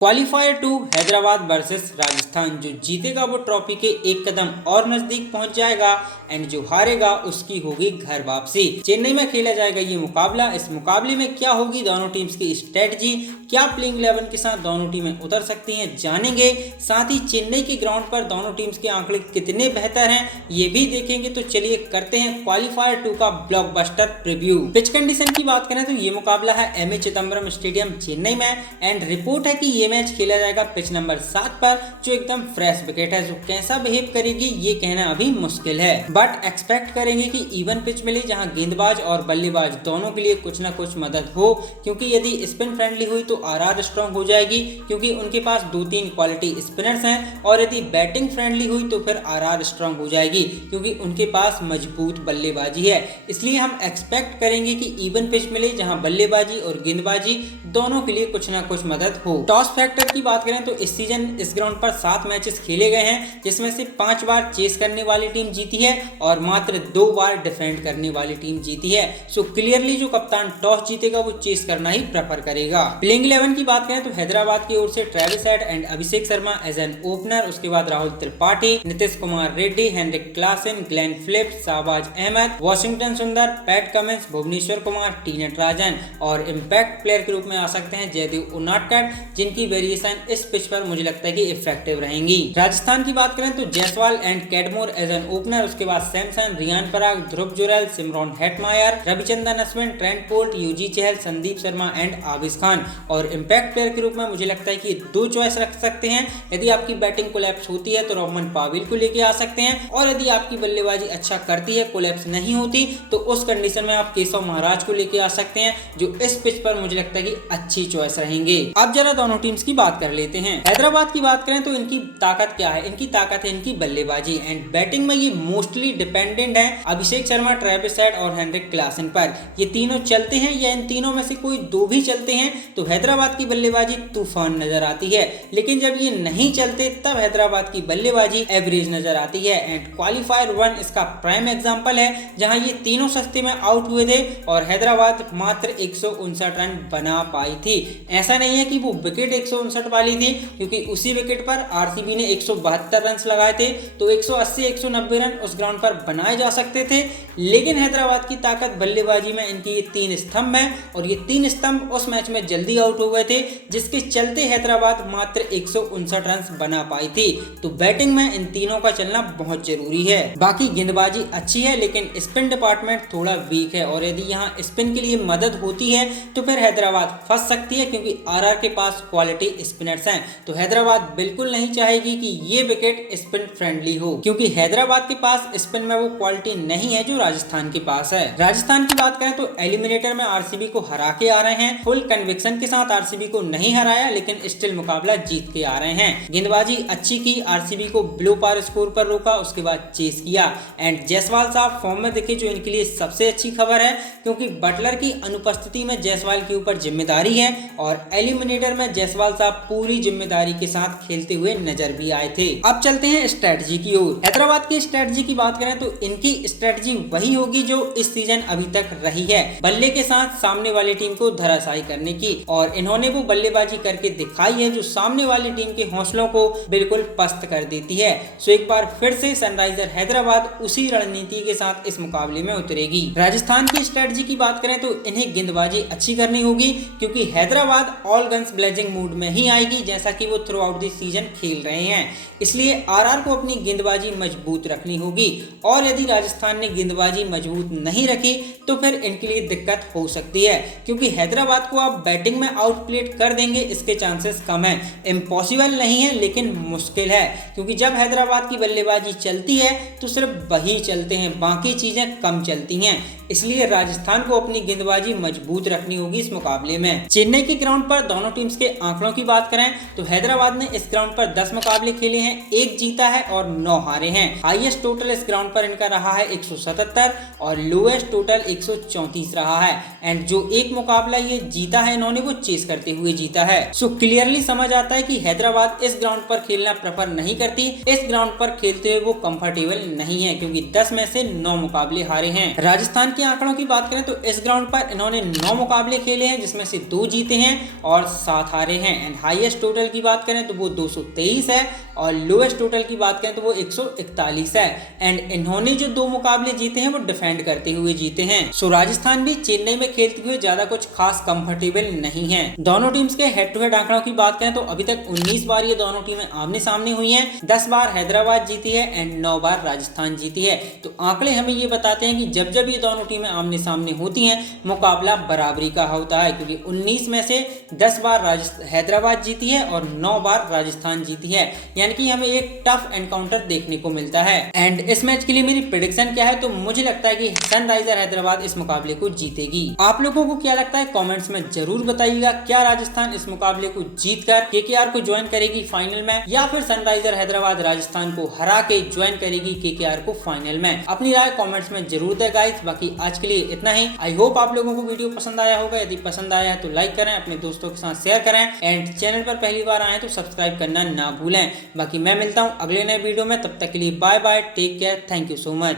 Qualifier 2 Hyderabad versus Rajasthan. जो जीतेगा वो ट्रॉफी के एक कदम और नजदीक पहुंच जाएगा एंड जो हारेगा उसकी होगी घर वापसी। चेन्नई में खेला जाएगा ये मुकाबला। इस मुकाबले में क्या होगी दोनों टीम्स की स्ट्रेटजी, क्या प्लेइंग 11 के साथ दोनों टीमें उतर सकती हैं, जानेंगे। साथ ही चेन्नई के ग्राउंड पर दोनों टीम्स के आंकड़े कितने बेहतर हैं ये भी देखेंगे। तो चलिए करते हैं क्वालिफायर 2 का ब्लॉकबस्टर प्रीव्यू। पिच कंडीशन की बात करें तो ये मुकाबला है एमए चिदम्बरम स्टेडियम चेन्नई में एंड रिपोर्ट है कि ये मैच खेला जाएगा पिच नंबर 7 पर, जो एकदम फ्रेश विकेट है। जो कैसा बिहेव करेगी ये कहना अभी मुश्किल है, बट एक्सपेक्ट करेंगे कि इवन पिच मिले जहां गेंदबाज और बल्लेबाज दोनों के लिए कुछ ना कुछ मदद हो, क्योंकि यदि स्पिन फ्रेंडली हुई तो आरआर स्ट्रांग हो जाएगी क्योंकि उनके पास 2-3 क्वालिटी स्पिनर्स हैं, और यदि बैटिंग फ्रेंडली हुई तो फिर आरआर स्ट्रांग हो जाएगी क्योंकि उनके पास मजबूत बल्लेबाजी है। इसलिए हम एक्सपेक्ट करेंगे कि इवन पिच मिले जहां बल्लेबाजी और गेंदबाजी दोनों के लिए कुछ ना कुछ मदद हो। टॉस फैक्टर की बात करें तो इस सीजन इस ग्राउंड पर 7 मैचेस खेले गए हैं, जिसमें से 5 बार चेस करने वाली टीम जीती है और मात्र 2 बार डिफेंड करने वाली टीम जीती है। सो क्लियरली जो कप्तान टॉस जीतेगा वो चेस करना ही प्रेफर करेगा। प्लेइंग 11 की बात करें तो हैदराबाद की ओर से Travis Head and Abhishek Sharma as an opener, उसके बाद Rahul Tripathi, Nitish Kumar Reddy, Heinrich Klaasen, Glenn Phillips, Shahbaz Ahmed, Washington Sundar, Pat Cummins, Bhuvneshwar Kumar, T Natarajan, और इम्पैक्ट प्लेयर के रूप में आ सकते हैं जयदेव उनादकट, जिनकी वेरिएशन इस पिच पर मुझे लगता है कि इफेक्टिव रहेंगी। राजस्थान की बात करें तो Jaiswal and Cadmore as an opener, उसके बाद Samson, Riyan Parag, Dhruv Jurel, Shimron Hetmyer, Ravichandran Ashwin, Trent Boult, Yuzi Chahal, Sandeep Sharma and Abid Khan, और इम्पैक्ट प्लेयर के रूप में मुझे लगता है कि 2 चॉइस रख सकते हैं। यदि आपकी बैटिंग कोलैप्स होती है तो रोहमन पाविल को लेके आ सकते हैं, और यदि आपकी बल्लेबाजी अच्छा करती है, कोलैप्स नहीं होती, तो उस कंडीशन में आप केशव महाराज को लेके आ सकते हैं, जो इस पिच पर मुझे लगता है कि अच्छी चॉइस रहेंगे। अब जरा दोनों टीम्स की बात कर लेते हैं। हैदराबाद की बात करें तो इनकी ताकत क्या है? इनकी ताकत है इनकी बल्लेबाजी एंड बैटिंग में ये मोस्टली डिपेंडेंट है अभिषेक शर्मा, ट्रेविस हेड और हेनरिक क्लासन पर। ये तीनों चलते हैं या इन तीनों में से कोई 2 भी चलते हैं तो हैदराबाद की बल्लेबाजी तूफान नजर आती है, लेकिन जब ये नहीं चलते तब हैदराबाद की बल्लेबाजी एवरेज नजर आती है। एंड क्वालिफायर 1 इसका प्राइम एग्जांपल है, जहां ये तीनों सस्ते में आउट हुए थे और हैदराबाद मात्र 159 रन बना पाई थी। ऐसा नहीं है कि वो विकेट 159 वाली थी, क्योंकि उसी विकेट पर आरसीबी ने 172 रन लगाए थे, तो 180-190 रन उस ग्राउंड पर बनाए जा सकते थे। लेकिन हैदराबाद की ताकत बल्लेबाजी में इनकी ये 3 स्तंभ हैं, और ये 3 स्तंभ उस मैच में जल्दी आउट हो गए थे, जिसके चलते हैदराबाद मात्र 159 रन बना पाई थी। तो बैटिंग में इन तीनों का चलना बहुत जरूरी है। बाकी गेंदबाजी अच्छी है लेकिन स्पिन डिपार्टमेंट थोड़ा वीक है, और यदि यहाँ स्पिन के लिए मदद होती है तो फिर हैदराबाद फंस सकती है, क्योंकि आरआर के पास क्वालिटी स्पिनर्स हैं। तो हैदराबाद बिल्कुल नहीं चाहेगी कि ये विकेट स्पिन फ्रेंडली हो, क्योंकि हैदराबाद के पास स्पिन में वो क्वालिटी नहीं है जो राजस्थान के पास है। राजस्थान की बात करें तो एलिमिनेटर में आरसीबी को हरा के आ रहे हैं। फुल कन्विक्शन के साथ आरसीबी को नहीं हराया, लेकिन स्टिल मुकाबला जीत के आ रहे हैं। गेंदबाजी अच्छी की, आरसीबी को बिलो पार स्कोर पर रोका, उसके बाद चेस किया। एंड जायसवाल साहब फॉर्म में दिखे, जो इनके लिए सबसे अच्छी खबर है, क्योंकि बटलर की अनुपस्थिति में जायसवाल के ऊपर जिम्मेदारी है, और एलिमिनेटर में जायसवाल साहब पूरी जिम्मेदारी के साथ खेलते हुए नजर भी आए थे। अब चलते हैं स्ट्रेटजी की ओर। हैदराबाद की स्ट्रेटजी की बात करें तो इनकी स्ट्रेटजी वही होगी जो इस सीजन अभी तक रही है, बल्ले के साथ सामने वाली टीम को धराशायी करने की, और इन्होंने वो बल्लेबाजी करके दिखाई है जो सामने वाली टीम के हौसलों को बिल्कुल पस्त कर देती है। सो एक बार फिर से सनराइजर हैदराबाद उसी रणनीति के साथ इस मुकाबले में उतरेगी। राजस्थान की स्ट्रेटजी की बात करें तो इन्हें गेंदबाजी अच्छी करनी होगी, क्योंकि Hyderabad all guns blazing mood में ही आएगी, जैसा कि वो थ्रू आउट द सीजन खेल रहे हैं। इसलिए आरआर को अपनी गेंदबाजी मजबूत रखनी होगी, और यदि राजस्थान ने गेंदबाजी मजबूत नहीं रखी तो फिर इनके लिए दिक्कत हो सकती है, क्योंकि हैदराबाद को आप बैटिंग में आउटप्लेड कर देंगे इसके चांसेस कम है। इम्पॉसिबल नहीं है लेकिन मुश्किल है, क्योंकि जब हैदराबाद की बल्लेबाजी चलती है तो सिर्फ वही चलते हैं, बाकी चीजें कम चलती हैं। इसलिए राजस्थान को अपनी गेंदबाजी मजबूत रखनी होगी इस मुकाबले में। चेन्नई के ग्राउंड पर दोनों टीम्स के आंकड़ों की बात करें तो हैदराबाद ने इस ग्राउंड पर 10 मुकाबले खेले हैं, 1 जीता है और 9 हारे हैं। हाईएस्ट टोटल इस ग्राउंड पर इनका रहा है 177 और लोएस्ट टोटल 134 रहा है। एंड जो एक मुकाबला ये जीता है इन्होंने, वो चेस करते हुए जीता है। सो क्लियरली समझ आता है कि हैदराबाद इस ग्राउंड पर खेलना प्रेफर नहीं करती, इस ग्राउंड पर खेलते हुए वो कंफर्टेबल नहीं है, क्योंकि 10 में से 9 मुकाबले हारे हैं। राजस्थान के आंकड़ों की बात करें तो इस ग्राउंड पर इन्होंने 9 मुकाबले खेले हैं जिसमें से 2 जीते हैं और 7 हारे हैं। एंड हाईएस्ट टोटल की बात करें तो वो 223 है और लोएस्ट टोटल की बात करें तो वो 141 है। एंड इन्होंने जो 2 मुकाबले जीते हैं वो डिफेंड करते हुए जीते हैं। सो राजस्थान भी चेन्नई में खेलते हुए ज्यादा कुछ खास कंफर्टेबल नहीं है। दोनों टीम्स के हेड टू हेड आंकड़ों की बात करें तो अभी तक 19 बार ये दोनों टीमें आमने सामने हुई हैं। 10 बार हैदराबाद जीती है एंड 9 बार राजस्थान जीती है। तो आंकड़े हमें ये बताते हैं कि जब जब ये दोनों टीमें आमने सामने होती हैं मुकाबला बराबरी का होता है, क्योंकि 19 में से 10 बार हैदराबाद जीती है और 9 बार राजस्थान जीती है, यानी कि हमें एक टफ एनकाउंटर देखने को मिलता है। एंड इस मैच के लिए मेरी प्रेडिक्शन क्या है, तो मुझे लगता है कि सनराइजर हैदराबाद इस मुकाबले को जीतेगी। आप लोगों को क्या लगता है कमेंट्स में जरूर बताइएगा। क्या राजस्थान इस मुकाबले को जीतकर केकेआर को ज्वाइन करेगी फाइनल में, या फिर सनराइजर हैदराबाद राजस्थान को हरा के ज्वाइन करेगी केकेआर को फाइनल में? अपनी राय कमेंट्स में जरूर दें गाइस। बाकी आज के लिए इतना ही। आई होप आप लोगों को वीडियो पसंद आया होगा। यदि पसंद आया है तो लाइक करें, अपने दोस्तों के साथ शेयर करें एंड चैनल पर पहली बार आए तो सब्सक्राइब करना ना भूलें। बाकी मैं मिलता हूँ अगले नए वीडियो में, तब तक के लिए bye bye, take care, thank you so much.